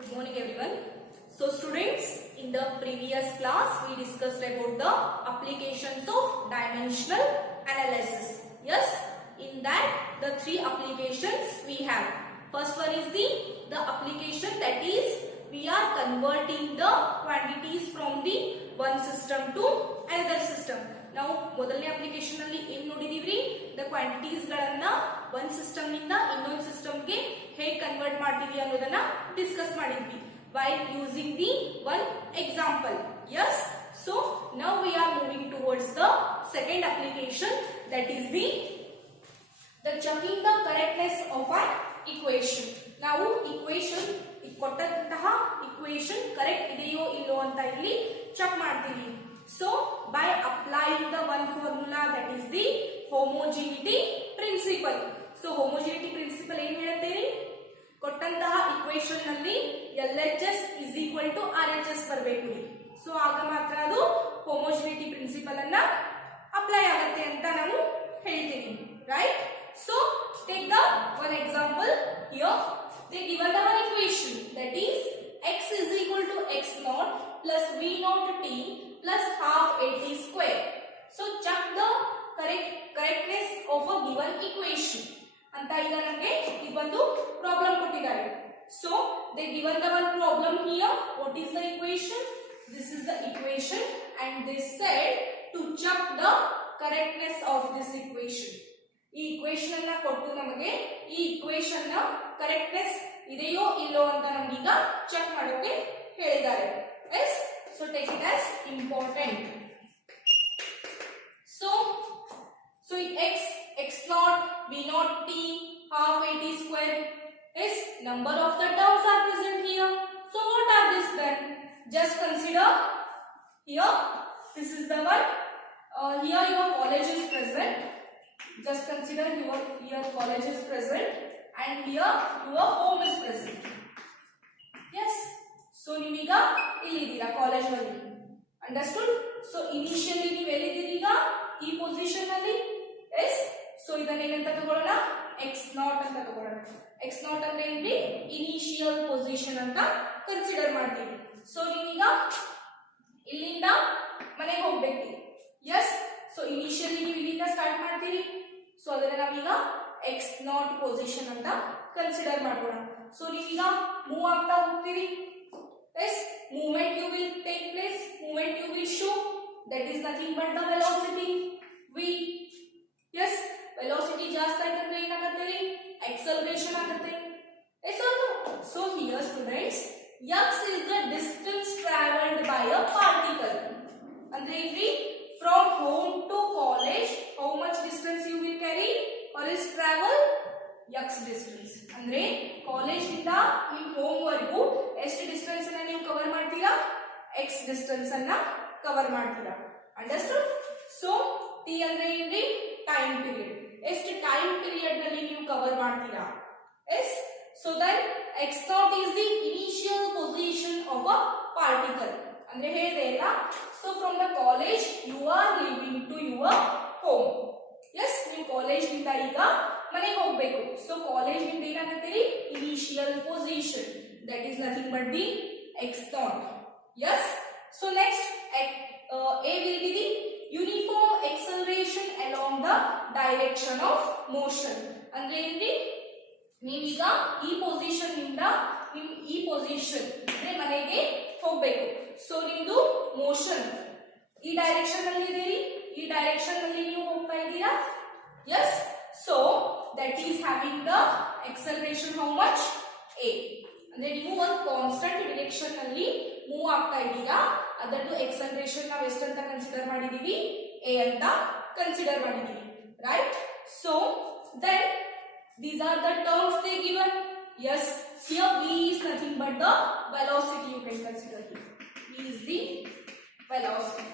Good morning everyone. So students, in the previous class we discussed about the applications of dimensional analysis. Yes, in that the three applications we have. First one is the application that is we are converting the quantities from the one system to another system. ನಾವು ಮೊದಲನೇ application ಅಲ್ಲಿ ಏನು ನೋಡಿದೀವಿ the quantities ಗಳನ್ನ ಒಂದು system ನಿಂದ ಇನ್ನೊಂದು system ಗೆ ಹೇಗೆ ಕನ್ವರ್ಟ್ ಮಾಡ್ತೀವಿ ಅನ್ನೋದನ್ನ ಡಿಸ್ಕಸ್ ಮಾಡಿದ್ವಿ while using the one example. Yes, so now we are moving towards the second application, that is the checking the correctness of an equation. ನಾವು equation ಕೊಟ್ಟಂತಹ equation correct ಇದೆಯೋ ಇಲ್ಲೋ ಅಂತ ಇಲ್ಲಿ ಚೆಕ್ ಮಾಡ್ತೀವಿ. So by applying the one formula, that is the homogeneity principle. So homogeneity principle ಏನು ಹೇಳ್ತೀರಿ? ಕೊಟ್ಟಂತಹ ಇಕ್ವೇಶನ್ ನಲ್ಲಿ LHS is equal to RHS ಬರಬೇಕು. ಸೊ ಆಗ ಮಾತ್ರ ಅದು ಹೋಮೋಜಿನಿಟಿ ಪ್ರಿನ್ಸಿಪಲ್ ಅನ್ನ ಅಪ್ಲೈ ಆಗುತ್ತೆ ಅಂತ ನಾವು ಹೇಳ್ತೀವಿ, right? So take the one example here. They given the one equation, that is x is equal to x naught plus v naught t plus half at square. So check the correctness of a given equation. ಅಂತ ಈಗ ನಮಗೆ ಇದೊಂದು problem ಕೊಟ್ಟಿದ್ದಾರೆ. So they given the one problem here. What is the equation? This is the equation and they said to check the correctness of this equation. ಈ equation ಅನ್ನ ಕೊಟ್ಟು ನಮಗೆ ಈ equation ನ correctness ಇದೆಯೋ ಇಲ್ಲೋ ಅಂತ ನಮಗೆ ಈಗ ಚೆಕ್ ಮಾಡೋಕೆ ಹೇಳಿದ್ದಾರೆ. Yes, so take it as important. So x naught, v naught t, half at square is number of the terms are present here. So what are these then? Just consider here, this is the one, here your college is present. Just consider your college is present and here your home is present. Yes, so ನೀವೀಗ ಇಲ್ಲಿದ್ದೀರಾ college ಅಲ್ಲಿ, understood? So initially ನೀವು ಎಲ್ಲಿದ್ದೀರೀಗ? ಈ position ಅಲ್ಲಿ. S, so ಇದನ್ನ ಏನಂತ ತಗೊಳ್ಳೋಣ? X not ಅಂತ ತಗೊಳ್ಳೋಣ. ಎಕ್ಸ್ ನಾಟ್ ಅಂದ್ರೆ ಏನ್ರಿ? ಇನಿಷಿಯಲ್ ಪೊಸಿಷನ್ ಅಂತ ಕನ್ಸಿಡರ್ ಮಾಡ್ತೀವಿ. ಸೊ ನೀವೀಗ ಇಲ್ಲಿಂದ ಮನೆಗೆ ಹೋಗ್ಬೇಕು. ಎಸ್, ಸೊ ಇನಿಷಿಯಲಿ ನೀವು ಇಲ್ಲಿಂದ ಸ್ಟಾರ್ಟ್ ಮಾಡ್ತೀರಿ. ಸೊ ಅದನ್ನ ನಾವೀಗ ಎಕ್ಸ್ ನಾಟ್ ಪೊಸಿಷನ್ ಅಂತ ಕನ್ಸಿಡರ್ ಮಾಡೋಣ. ಸೊ ನೀವೀಗ ಮೂವ್ ಆಗ್ತಾ ಹೋಗ್ತೀರಿ. Yes, movement you will take place, movement you will show, that is nothing but the velocity v. Yes, velocity ಜಾಸ್ತಿ ಆಯ್ತಂದ್ರೆ ಏನಾಗುತ್ತೆ? acceleration ಆಗುತ್ತೆ. Yes or no? So here students, x is the distance traveled by a particle. ಅಂದ್ರೆ ಇಲ್ಲಿ from home to college how much distance you will carry or is travel? x distance. ಅಂದ್ರೆ college ಇಂದ ನಿಮ್ಮ home ವರೆಗೂ ಎಷ್ಟು distance ಅನ್ನ ನೀವು cover ಮಾಡ್ತೀರಾ? x ಡಿಸ್ಟೆನ್ಸ್ ಅನ್ನ ಕವರ್ ಮಾಡ್ತೀರಾ, ಅಂಡರ್ಸ್ಟುಡ್? ಸೊ t ಅಂದ್ರೆ ಏನ್ರಿ? Time period. ಎಷ್ಟು ಟೈಮ್ ಪೀರಿಯಡ್ ನಲ್ಲಿ ನೀವು ಕವರ್ ಮಾಡ್ತೀರಾ? Yes, so then x naught is the initial position of a particle. ಅಂದ್ರೆ ಹೇಳಿದೆ ಅಲ್ಲ, so from the college you are living to your home. Yes, ನೀವು ಕಾಲೇಜ್ ನಿಂದ ಈಗ ಮನೆಗೆ ಹೋಗ್ಬೇಕು. ಸೊ ಕಾಲೇಜ್ ನಿಂದ ಏನಾಗುತ್ತೆ? Initial position, that is nothing but the x naught. Yes, so next a will be the uniform acceleration along the direction of motion. ಅಂದ್ರೆ ಏನ್ರಿ? ನೀವೀಗ ಈ ಪೊಸಿಷನ್ ನಿಂದ ಈ ಪೊಸಿಷನ್ ಅಂದ್ರೆ ಮನೆಗೆ ಹೋಗ್ಬೇಕು. ಸೊ ನಿಮ್ದು ಮೋಷನ್ ಈ ಡೈರೆಕ್ಷನ್ ಅಲ್ಲಿ ಇದೀರಿ, ಈ ಡೈರೆಕ್ಷನ್ ಅಲ್ಲಿ ನೀವು ಹೋಗ್ತಾ ಇದ್ದೀರಾ. Yes, so that is having the acceleration how much? a. ಅಂದ್ರೆ ನೀವು ಒಂದು ಕಾನ್ಸ್ಟೆಂಟ್ ಡಿರೆಕ್ಷನ್ ಅಲ್ಲಿ ಮೂವ್ ಆಗ್ತಾ ಇದ್ದೀರಾ, ಅದರದ್ದು acceleration ನಾವು ಎಷ್ಟು ಅಂತ ಕನ್ಸಿಡರ್ ಮಾಡಿದೀವಿ? a ಅಂತ ಕನ್ಸಿಡರ್ ಮಾಡಿದೀವಿ, right? So then these are the terms they given. Yes, here v is nothing but the velocity, you can consider here. v is the velocity.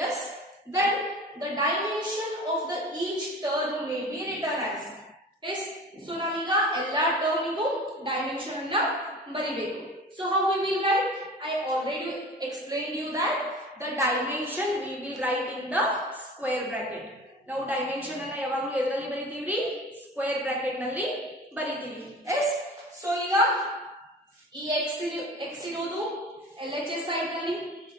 Yes, then the dimension of the each term may be written as. Yes, so ನಾವೀಗ ಎಲ್ಲಾ term ಇಗೂ dimension ಅನ್ನ ಬರಿಬೇಕು. So how we will write? I already explained you that the dimension we will write in the square bracket. ನಾವು dimension ಅನ್ನ ಯಾವಾಗಲೂ ಎದರಲ್ಲಿ ಬರಿತೀವಿ? Square bracket ನಲ್ಲಿ ಬರಿತೀವಿ. ಎಸ್, ಸೊ ಈಗ ಈ x ಇರೋದು LHS side ನಲ್ಲಿ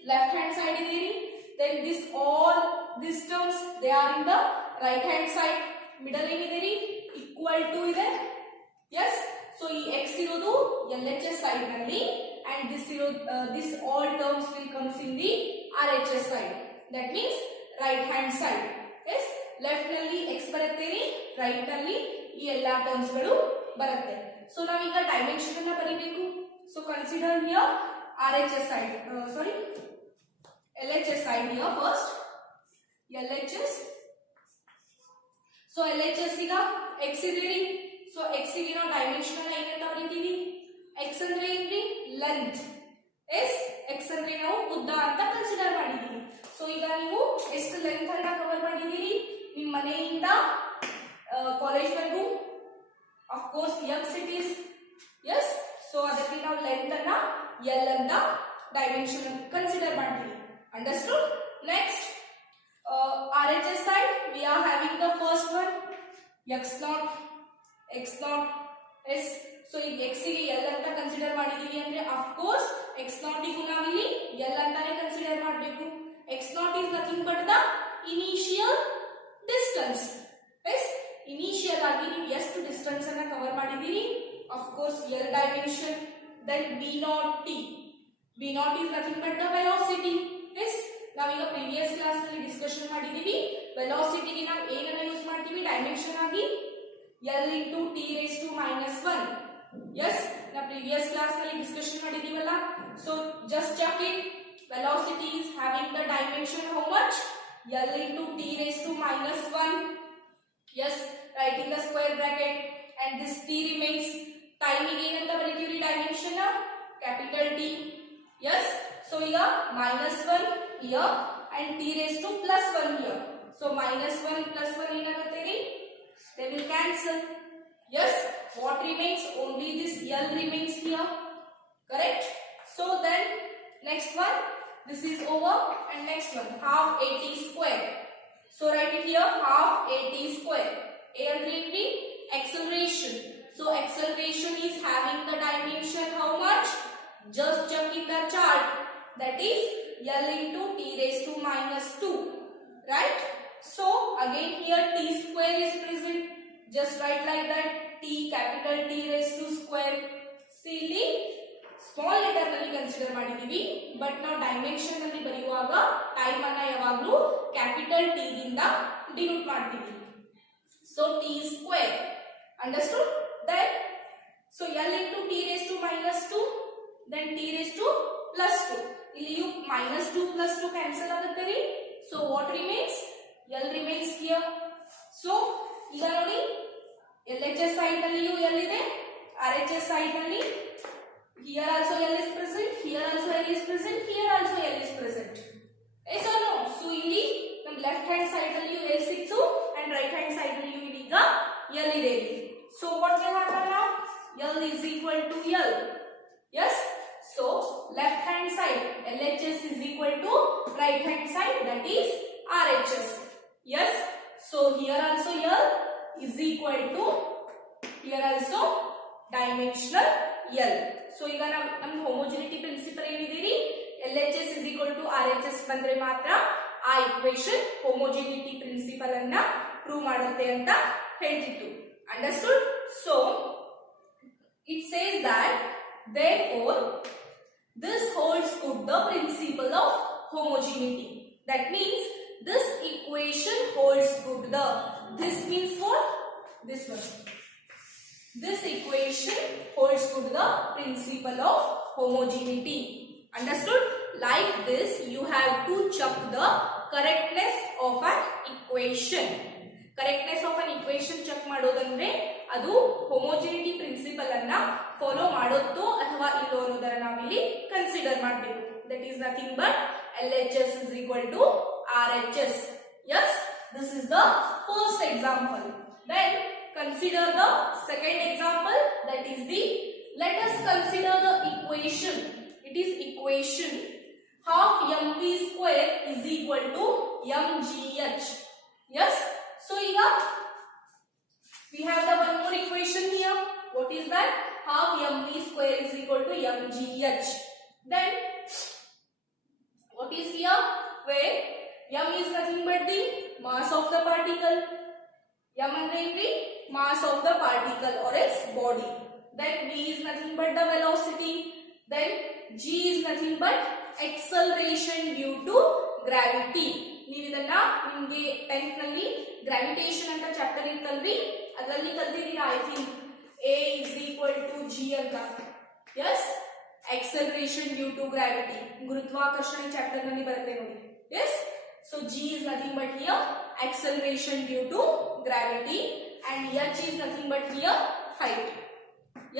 left hand side ಇದೆ ರೀ. then this all these terms they are in the right hand side. middle ಏನಿದೆ ರೀ equal to ಇದೆ. yes, so ಈ x ಇರೋದು LHS side ನಲ್ಲಿ and this all terms will comes in the RHS side. that means right hand side. yes, left ನಲ್ಲಿ x ಬರುತ್ತೆ ರೀ, right ನಲ್ಲಿ ಈ ಎಲ್ಲಾ terms ಗಳು ಬರುತ್ತೆ. so ನಾವೀಗ ಡೈಮೆನ್ಷನ್ ಅನ್ನು ಬರಿಬೇಕು. so consider here RHS side, LHS side here first. LHS, so LHS ಈಗ x ಇದೆ ರೀ. so x ಗೆ ನಾವು ಡೈಮೆನ್ಷನ್ ಅನ್ನು ಏನಂತ ಬರೀತೀವಿ? x ಅಂದ್ರೆ ಏನ್ರಿ? ಲೆಂತ್. ಎಸ್, x ಅಂದ್ರೆ ನಾವು ಉದ್ದ ಅಂತ ಕನ್ಸಿಡರ್ ಮಾಡಿದೀವಿ. ಸೊ ಈಗ ನೀವು ಎಷ್ಟು ಲೆಂತ್ ಅನ್ನ ಕವರ್ ಮಾಡಿದೀರಿ ನಿಮ್ಮ ಮನೆಯಿಂದ ಕಾಲೇಜ್ ವರೆಗೂ? Of course x it is. yes, so ಅದಕ್ಕೆ ನಾವು ಲೆಂತ್ ಅನ್ನ l ಅಂತ ಡೈಮೆನ್ಷನ್ ಕನ್ಸಿಡರ್ ಮಾಡ್ತೀವಿ. Understood? Next RHS side we are having the first one x0, x0, s. so ಈಗ x ಗೆ l ಅಂತ ಕನ್ಸಿಡರ್ ಮಾಡಿದೀವಿ ಅಂದ್ರೆ ಆಫ್ ಕೋರ್ಸ್ x0 ಗೂ ನಾವು ಇಲ್ಲಿ l ಅಂತಾನೆ ಕನ್ಸಿಡರ್ ಮಾಡಬೇಕು. x0 is nothing but the initial distance. yes, initial ಆಗಿ ನೀವು ಎಷ್ಟು ಡಿಸ್ಟೆನ್ಸ್ ಅನ್ನ ಕವರ್ ಮಾಡಿದೀರಿ? Of course l dimension. then v0 t, v0 is nothing but the velocity. yes, ನಾವೀಗ ಪ್ರೀವಿಯಸ್ ಕ್ಲಾಸ್ ನಲ್ಲಿ ಡಿಸ್ಕಷನ್ ಮಾಡಿದೀವಿ ವೆಲಾಸಿಟಿ ಗೆ ನಾವು ಏನನ್ನ ಯೂಸ್ ಮಾಡ್ತೀವಿ ಡೈಮೆನ್ಷನ್ ಆಗಿ? l into t raised to minus 1. yes, ನಾ ಪ್ರೀವಿಯಸ್ ಕ್ಲಾಸ್ ನಲ್ಲಿ discussion ಮಾಡಿದೀವಲ್ಲ. so just check it. velocity is having the dimension how much? l into t raised to minus 1. yes, write in the square bracket and this t remains. time ಗೆ ಏನಂತ ಬರೀತೀವಿ dimension? capital T. yes, so ಈಗ minus 1 here and t raised to plus 1 here. so minus 1 plus 1 ಏನಾಗುತ್ತೆ ರೀ? they will cancel. yes, what remains? only this l remains here. correct? so then next one, this is over and next one half at square. so write it here half at square. a andre ಏನ್ರಿ? acceleration. so acceleration is having the dimension how much? just check in the chart. that is l into t raised to minus 2. right? so again here t square is present. just write like that t capital T raised to square. see ಇಲ್ಲಿ small letter ನಲ್ಲಿ consider ಮಾಡಿದೀವಿ but ನಾವು dimension ನಲ್ಲಿ ಬರೆಯುವಾಗ time ಅನ್ನ ಯಾವಾಗಲೂ capital T ದಿಂದ denote ಮಾಡ್ತೀವಿ. so t square. understood? then so l into t raised to minus 2 then t raised to plus 2. ಇಲ್ಲಿ minus 2 plus 2 cancel ಆಗುತ್ತೆ ರೀ. so what remains? l remains here. so ಈಗ ನೋಡಿ LHS side ನಲ್ಲಿಯೂ l ಇದೆ, RHS side ನಲ್ಲಿ here also l is present, here also l is present, here also l is present. yes or no? so ಇಲ್ಲಿ ನಮ್ಮ left hand side ನಲ್ಲಿಯೂ l ಸಿಕ್ತು and right hand side ನಲ್ಲಿಯೂ ಈಗ l ಇದೆ. so what will happen now? l is equal to l. yes, so left hand side LHS is equal to right hand side that is RHS. yes, so here also l is equal to here also dimensional l. so ಈಗ ನಮ್ಮ ಹೋಮೋಜಿನಿಟಿ principal ಏನಿದೆ ರೀ? LHS is equal to RHS ಬಂದ್ರೆ ಮಾತ್ರ ಆ equation ಹೋಮೋಜಿನಿಟಿ principal ಅನ್ನ prove ಮಾಡುತ್ತೆ ಅಂತ ಹೇಳ್ತಿತ್ತು. Understood? so it says that therefore this holds good the principle of homogeneity. that means this equation holds good the, this means what? this one. this equation holds good the principle of homogeneity. understood? like this you have to check the correctness of an equation. correctness of an equation check ಮಾಡೋದಂದ್ರೆ ಅದು ಹೋಮೋಜಿನಿಟಿ principal ಅನ್ನ follow ಮಾಡುತ್ತೋ ಅಥವಾ ಇಲ್ಲೋ ಅನ್ನೋದನ್ನ ನಾವಿಲ್ಲಿ consider ಮಾಡಬೇಕು. that is nothing but LHS is equal to RHS. yes, this is the first example. then consider the second example, that is the, let us consider the equation. it is equation half mv square is equal to mgh. yes, so here we have the one more equation here. What is that? Half mv square is equal to mgh. Then what is here? Where m is nothing but the mass of the particle. M and the mass of the particle or its body. Then v is nothing but the velocity. Then g is nothing but acceleration due to gravity. ನೀವು ಇದನ್ನ ನಿಮಗೆ 10th ನಲ್ಲಿ gravitation ಅಂತ chapter ಇತ್ತಲ್ರಿ, ಅದರಲ್ಲಿ ಕಲ್ತಿದ್ದೀರಾ I think. a is equal to g ಅಂತ. yes, acceleration due to gravity, ಗುರುತ್ವಾಕರ್ಷಣ ಚಾಪ್ಟರ್ ನಲ್ಲಿ ಬರುತ್ತೆ ನೋಡಿ. yes, so g is nothing but here acceleration due to gravity and h is nothing but here height.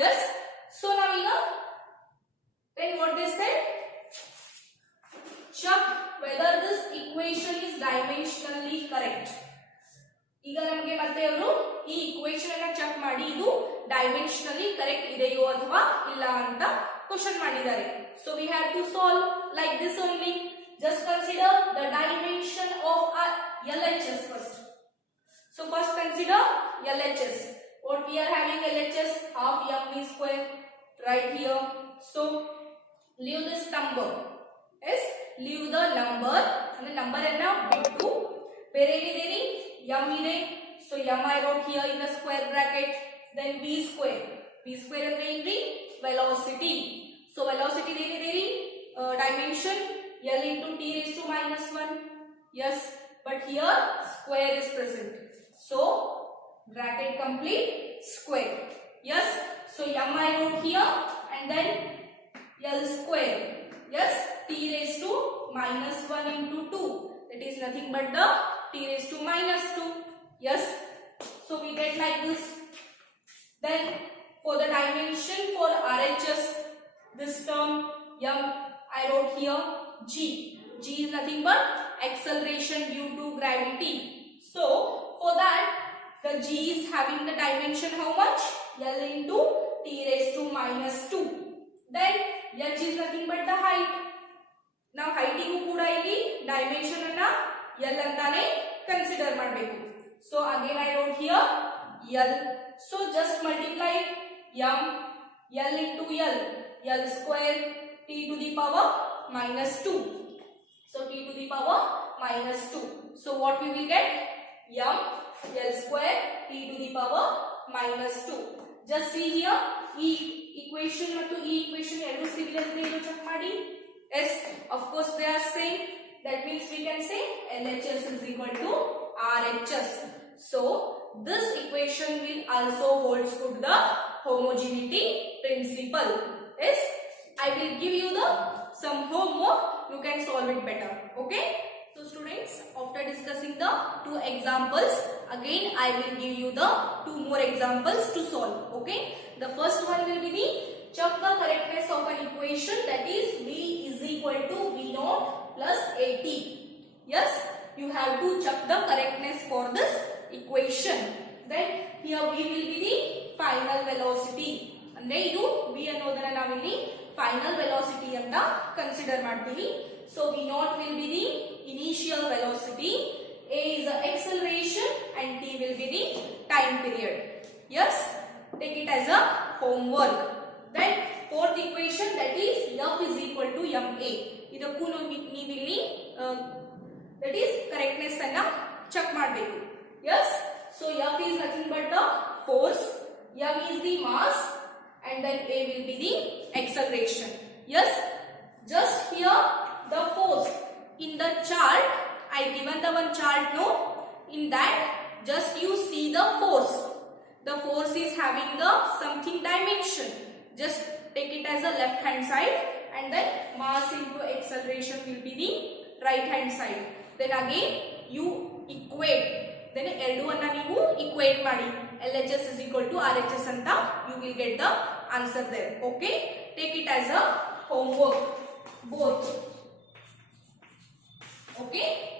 yes, so now here then what they said, check whether this equation is dimensionally correct. ಈಗ ನಮಗೆ ಮತ್ತೆ ಅವರು ಈ equation ಅನ್ನ check ಮಾಡಿ ಇದು ಡೈಮೆನ್ಷನಲಿ correct ಇದೆಯೋ ಅಥವಾ ಇಲ್ಲ ಅಂತ ಕ್ವೆಶ್ಚನ್ ಮಾಡಿದ್ದಾರೆ. So we have to solve like this only. Just consider the dimension of LHS first. So first consider LHS. What we are having LHS half mv square right here. So leave this number. Yes, leave the number. And the number enna ಬಿಟ್ಟು ಬೇರೆ ಏನಿದೆ m ಇದೆ. So m I wrote here in the square bracket. Then v square. v square ಅಂದ್ರೆ ಏನ್ರಿ? Velocity. So velocity ಏನಿದೆ ರೀ? Dimension L into t raised to -1. Yes, but here square is present. So bracket complete square. Yes, so m I wrote here and then L square. Yes, t raised to -1 into 2. That is nothing but the t raised to -2. Yes, so we get like this. Then for the dimension for RHS, this term m I wrote here g. G is nothing but acceleration due to gravity. So for that the g is having the dimension how much? L into t raised to -2. Then h is nothing but the height. Now height igu kuda illi dimension anna L antane consider ಮಾಡಬೇಕು. So again I wrote here L. So just multiply m L into L. L square t to the power -2. So t to the power -2. So what we will get? M L square t to the power -2. Just see here e equation ಮತ್ತು ಈ equation ಎರಡು similar ಇದೆ check ಮಾಡಿ. Yes, of course they are same. That means we can say LHS is equal to RHS. So this equation will also holds good the homogeneity principle. Yes, I will give you the some homework, you can solve it better. Okay, so students, after discussing the two examples, again I will give you the two more examples to solve. Okay, the first one will be the check the correctness of an equation, that is v is equal to v0 plus at. Yes, you have to check the correctness for this equation. Then here v will be the final velocity. ಅಂದ್ರೆ ಇದು v ಅನ್ನೋದನ್ನ ನಾವಿಲ್ಲಿ final velocity ಅಂತ consider ಮಾಡ್ತೀವಿ. So v0 will be the initial velocity, a is the acceleration and t will be the time period. Yes, take it as a homework. Then fourth equation, that is f is equal to ma. ಇದಕ್ಕೂ ನೀವಿಲ್ಲಿ that is correctness ಅನ್ನ check ಮಾಡಬೇಕು. Yes, so f is nothing but the force, m is the mass and then a will be the acceleration. Yes, just here the force in the chart I given the one chart, no, in that just you see the force. The force is having the something dimension. Just take it as a left hand side and then mass into acceleration will be the right hand side. Then again you equate. Then ಎರಡು ಅನ್ನ ನೀವು equate ಮಾಡಿ. LHS is equal to RHS ಅಂತ you will get the answer there. Okay, take it as a homework both. Okay.